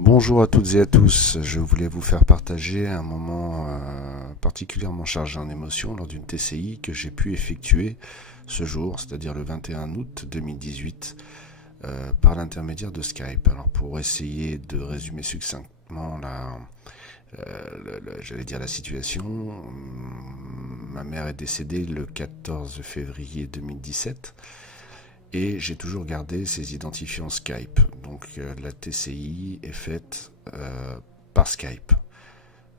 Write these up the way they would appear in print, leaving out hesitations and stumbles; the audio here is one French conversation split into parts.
Bonjour à toutes et à tous, je voulais vous faire partager un moment particulièrement chargé en émotions lors d'une TCI que j'ai pu effectuer ce jour, c'est-à-dire le 21 août 2018, par l'intermédiaire de Skype. Alors pour essayer de résumer succinctement j'allais dire la situation, ma mère est décédée le 14 février 2017. Et j'ai toujours gardé ces identifiants Skype. Donc la TCI est faite par Skype.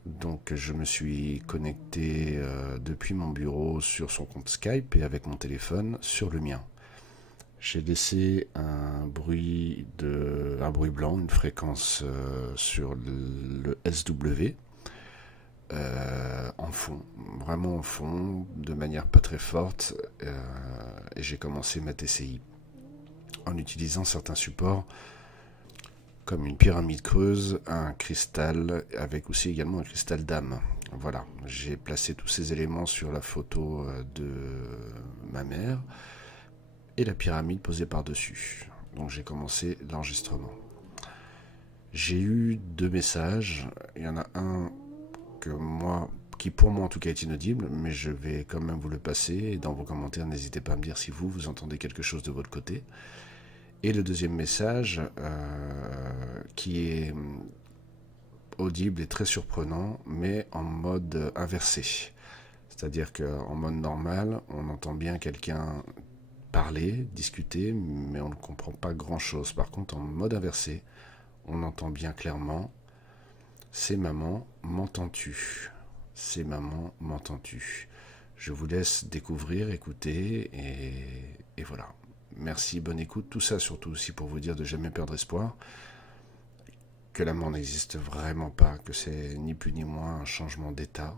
Donc je me suis connecté depuis mon bureau sur son compte Skype et avec mon téléphone sur le mien. J'ai laissé un bruit blanc, une fréquence sur le SW en fond, vraiment en fond, de manière pas très forte, et j'ai commencé ma TCI en utilisant certains supports comme une pyramide creuse, un cristal, avec aussi également un cristal d'âme. Voilà, j'ai placé tous ces éléments sur la photo de ma mère et la pyramide posée par-dessus. Donc j'ai commencé l'enregistrement. J'ai eu 2 messages. Il y en a un qui pour moi en tout cas est inaudible, mais je vais quand même vous le passer. Et dans vos commentaires, n'hésitez pas à me dire si vous entendez quelque chose de votre côté. Et le deuxième message, qui est audible et très surprenant, mais en mode inversé. C'est-à-dire qu'en mode normal, on entend bien quelqu'un parler, discuter, mais on ne comprend pas grand-chose. Par contre, en mode inversé, on entend bien clairement « C'est maman, m'entends-tu » ? « C'est maman, m'entends-tu » ? Je vous laisse découvrir, écouter, et voilà. Merci, bonne écoute. Tout ça surtout aussi pour vous dire de jamais perdre espoir, que la mort n'existe vraiment pas, que c'est ni plus ni moins un changement d'état,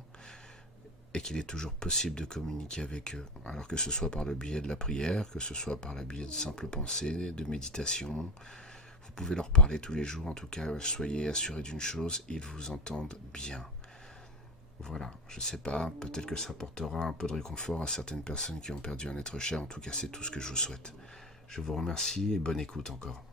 et qu'il est toujours possible de communiquer avec eux. Alors que ce soit par le biais de la prière, que ce soit par le biais de simples pensées, de méditation, vous pouvez leur parler tous les jours. En tout cas, soyez assurés d'une chose, ils vous entendent bien. Voilà, je sais pas, peut-être que ça apportera un peu de réconfort à certaines personnes qui ont perdu un être cher. En tout cas, c'est tout ce que je vous souhaite. Je vous remercie et bonne écoute encore.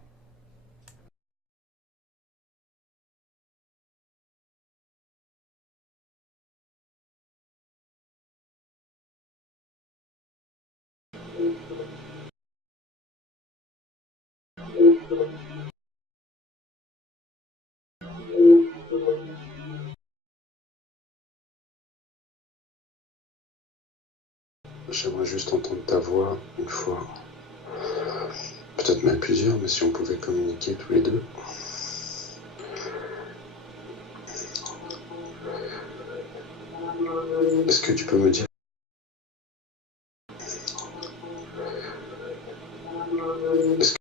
J'aimerais juste entendre ta voix une fois, peut-être même plusieurs, mais si on pouvait communiquer tous les deux. Est-ce que tu peux me dire est-ce